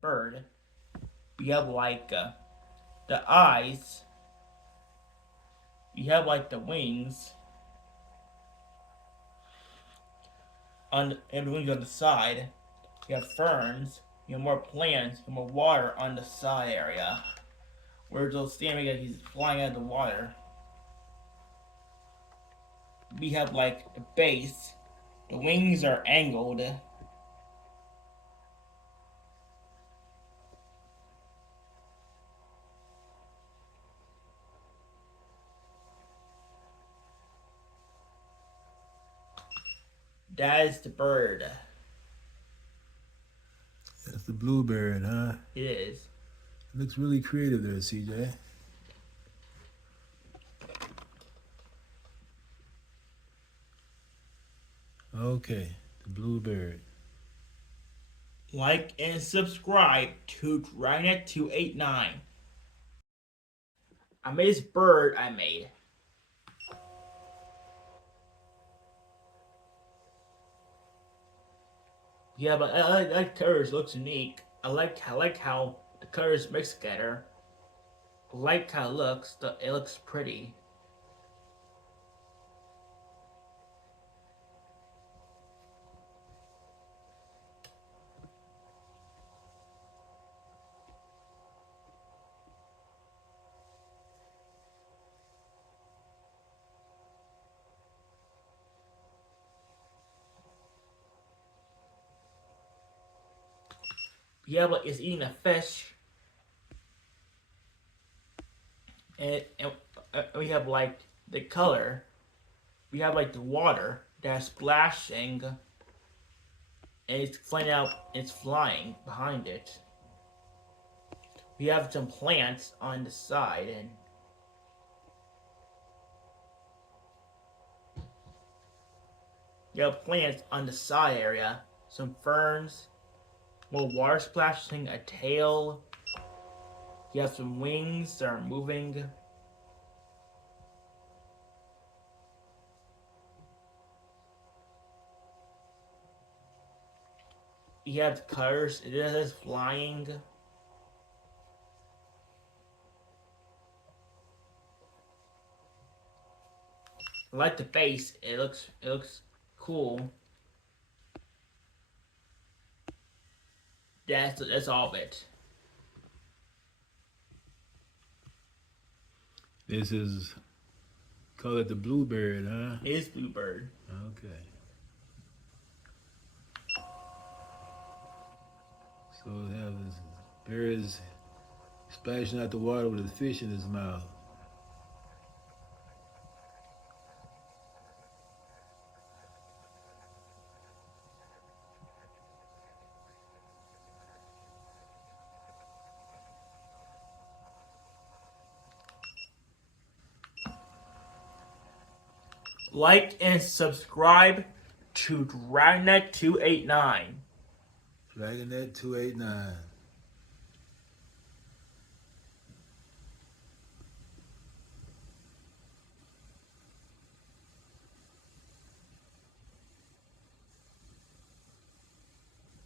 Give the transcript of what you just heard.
bird. We have like the eyes. We have like the wings and the wings on the side. We have ferns. We have more plants and more water on the side area. Where's those standing like he's flying out of the water. We have like the base. The wings are angled. That is the bird. That's the bluebird, huh? It is. Looks really creative there, CJ. Okay, the bluebird. Like and subscribe to Dragnet289. I made this bird I made. Yeah, but I like colors. Looks unique. I like how the colors mix together. I like how it looks. It looks pretty. Yeah, but it's eating a fish, and we have like the color. We have like the water that's splashing, and it's flying out. It's flying behind it. We have some plants on the side, and you have plants on the side area. Some ferns, more water splashing, a tail. You have some wings that are moving. You have the colors. It is flying. I like the face. It looks cool. That's all of it. This is, call it the bluebird, huh? It is Bluebird. Okay. So we have this bird is splashing out the water with a fish in his mouth. Like and subscribe to Dragnet289. Dragonet 289.